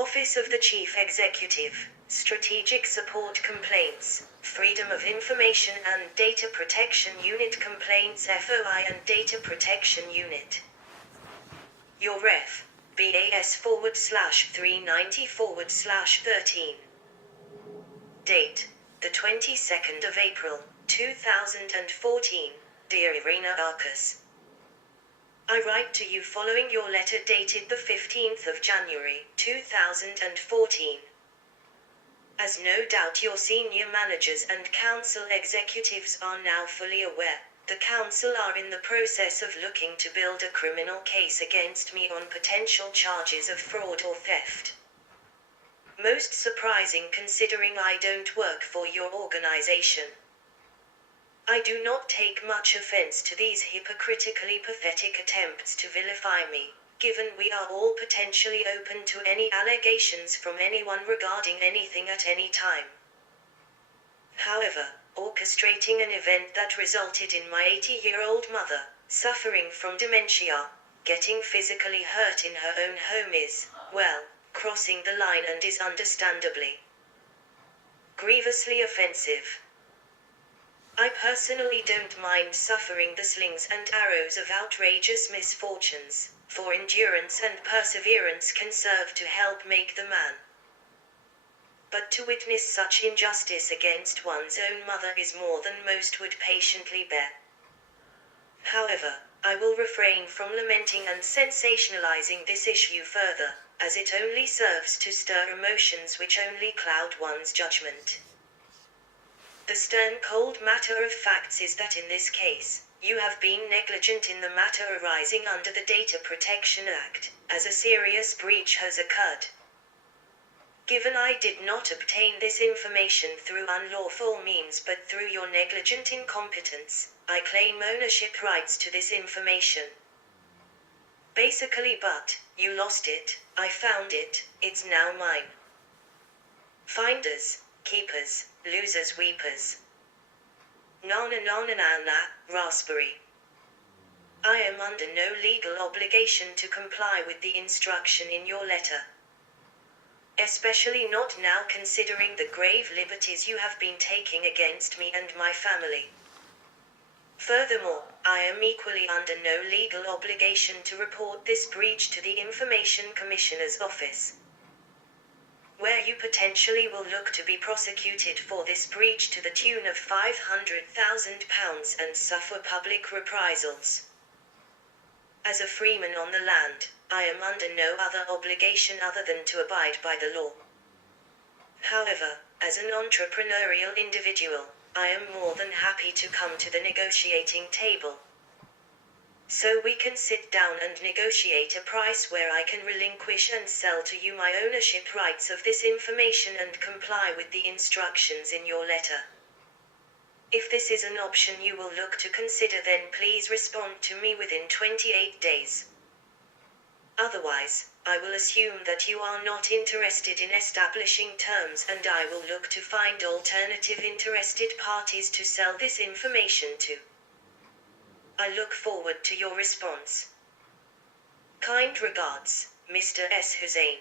Office of the Chief Executive, Strategic Support Complaints, Freedom of Information and Data Protection Unit Complaints FOI and Data Protection Unit. Your ref, BAS/390/13. Date, the 22nd of April, 2014, Dear Irina Arcus. I write to you following your letter dated the 15th of January, 2014. As no doubt your senior managers and council executives are now fully aware, the council are in the process of looking to build a criminal case against me on potential charges of fraud or theft. Most surprising considering I don't work for your organization. I do not take much offense to these hypocritically pathetic attempts to vilify me, given we are all potentially open to any allegations from anyone regarding anything at any time. However, orchestrating an event that resulted in my 80-year-old mother, suffering from dementia, getting physically hurt in her own home is, well, crossing the line and is understandably grievously offensive. I personally don't mind suffering the slings and arrows of outrageous misfortunes, for endurance and perseverance can serve to help make the man. But to witness such injustice against one's own mother is more than most would patiently bear. However, I will refrain from lamenting and sensationalizing this issue further, as it only serves to stir emotions which only cloud one's judgment. The stern cold matter of facts is that in this case, you have been negligent in the matter arising under the Data Protection Act, as a serious breach has occurred. Given I did not obtain this information through unlawful means but through your negligent incompetence, I claim ownership rights to this information. Basically, but you lost it, I found it, it's now mine. Finders, keepers, losers, weepers. Na na na na na na, Raspberry. I am under no legal obligation to comply with the instruction in your letter. Especially not now considering the grave liberties you have been taking against me and my family. Furthermore, I am equally under no legal obligation to report this breach to the Information Commissioner's office, where you potentially will look to be prosecuted for this breach to the tune of £500,000 and suffer public reprisals. As a freeman on the land, I am under no other obligation other than to abide by the law. However, as an entrepreneurial individual, I am more than happy to come to the negotiating table, so we can sit down and negotiate a price where I can relinquish and sell to you my ownership rights of this information and comply with the instructions in your letter. If this is an option you will look to consider, then please respond to me within 28 days. Otherwise, I will assume that you are not interested in establishing terms and I will look to find alternative interested parties to sell this information to. I look forward to your response. Kind regards, Mr. S. Hussain.